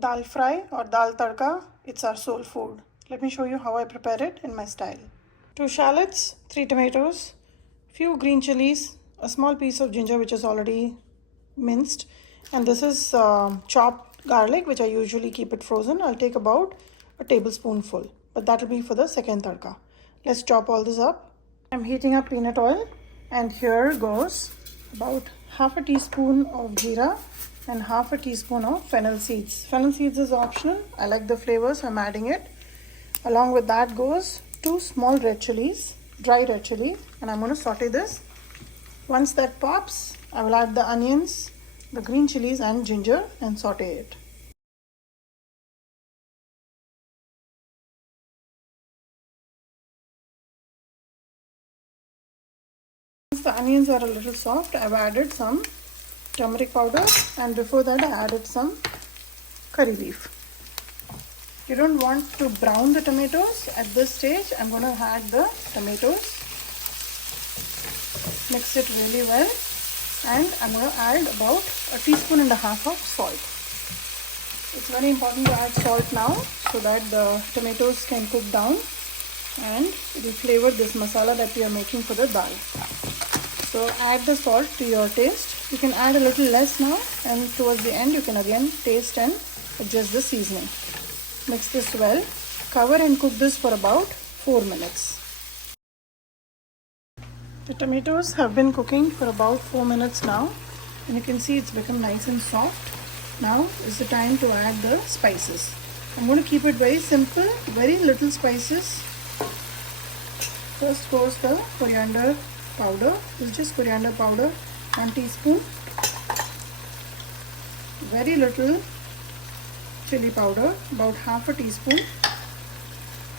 Dal fry or dal tadka, it's our soul food. Let me show you how I prepare it in my style. 2 shallots, 3 tomatoes, few green chilies, a small piece of ginger which is already minced, and this is chopped garlic which I usually keep it frozen. I'll take about a tablespoonful, but that will be for the second tadka. Let's chop all this up. I'm heating up peanut oil, and here goes about half a teaspoon of jeera and half a teaspoon of fennel seeds. Fennel seeds is optional. I like the flavor, so I'm adding it. Along with that goes 2 small red chilies, dry red chili, and I'm going to saute this. Once that pops, I will add the onions, the green chilies and ginger and saute it. Once the onions are a little soft, I've added some turmeric powder, and before that I added some curry leaf. You don't want to brown the tomatoes. At this stage, I'm going to add the tomatoes. Mix it really well, and I'm going to add about a teaspoon and a half of salt. It's very important to add salt now so that the tomatoes can cook down and it will flavor this masala that we are making for the dal. So add the salt to your taste. You can add a little less now, and towards the end you can again taste and adjust the seasoning. Mix this well, cover and cook this for about 4 minutes. The tomatoes have been cooking for about 4 minutes now, and you can see it's become nice and soft. Now is the time to add the spices. I'm going to keep it very simple, very little spices. First goes the coriander powder. This is just coriander powder, 1 teaspoon. Very little chili powder, about half a teaspoon.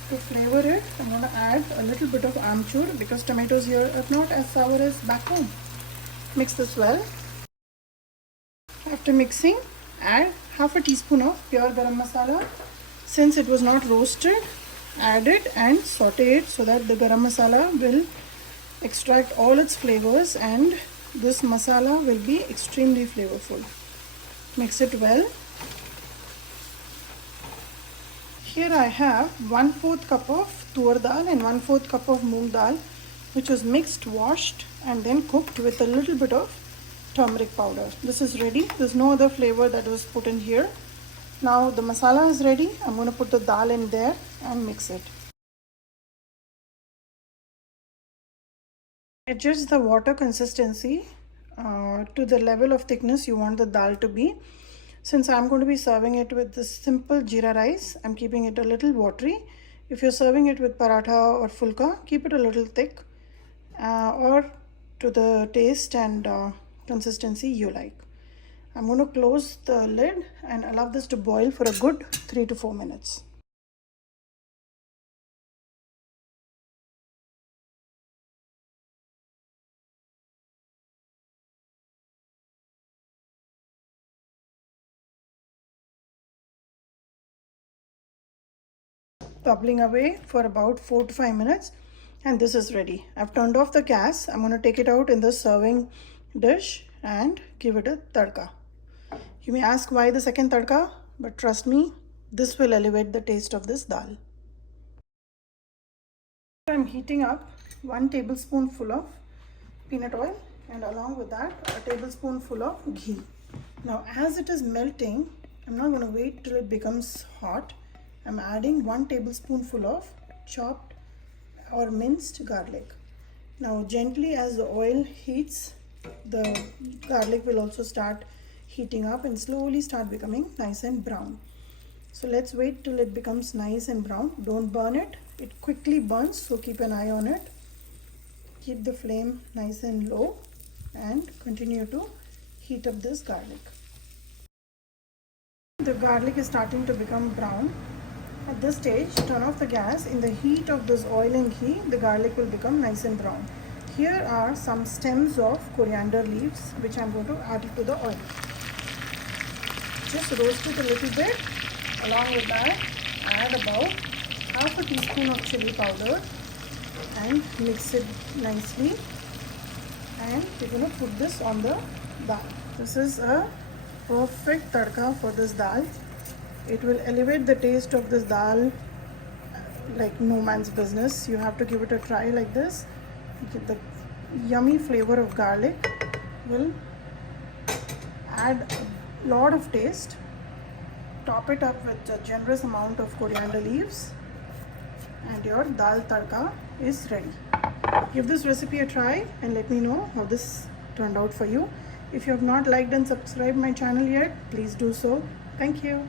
To flavor it, I'm going to add a little bit of Aamchur because tomatoes here are not as sour as back home. Mix this well. After mixing, add half a teaspoon of pure Garam masala. Since it was not roasted, add it and saute it so that the Garam masala will extract all its flavors and this masala will be extremely flavorful. Mix it well. Here I have 1/4 cup of Toor dal and 1/4 cup of Moong dal, which was mixed, washed and then cooked with a little bit of turmeric powder. This is ready. There's no other flavor that was put in here. Now the masala is ready. I'm going to put the dal in there and mix it. Adjust the water consistency to the level of thickness you want the dal to be. Since I'm going to be serving it with this simple jeera rice, I'm keeping it a little watery. If you're serving it with paratha or fulka, keep it a little thick or to the taste and consistency you like. I'm going to close the lid and allow this to boil for a good 3 to 4 minutes. Bubbling away for about 4 to 5 minutes, and this is ready. I've turned off the gas. I'm going to take it out in the serving dish and give it a tadka. You may ask why the second tadka, but trust me, this will elevate the taste of this dal. I'm heating up 1 tablespoonful of peanut oil and along with that a tablespoonful of ghee. Now as it is melting, I'm not going to wait till it becomes hot. I'm adding 1 tablespoonful of chopped or minced garlic. Now gently as the oil heats, the garlic will also start heating up and slowly start becoming nice and brown. So let's wait till it becomes nice and brown. Don't burn it. It quickly burns, so keep an eye on it. Keep the flame nice and low and continue to heat up this garlic. The garlic is starting to become brown. At this stage, turn off the gas. In the heat of this oil and ghee, the garlic will become nice and brown. Here are some stems of coriander leaves which I'm going to add to the oil. Just roast it a little bit. Along with that, add about half a teaspoon of chili powder and mix it nicely. And we're going to put this on the dal. This is a perfect tadka for this dal. It will elevate the taste of this dal like no man's business. You have to give it a try like this. Get the yummy flavor of garlic will add a lot of taste. Top it up with a generous amount of coriander leaves and your dal tadka is ready. Give this recipe a try and let me know how this turned out for you. If you have not liked and subscribed my channel yet, please do so. Thank you.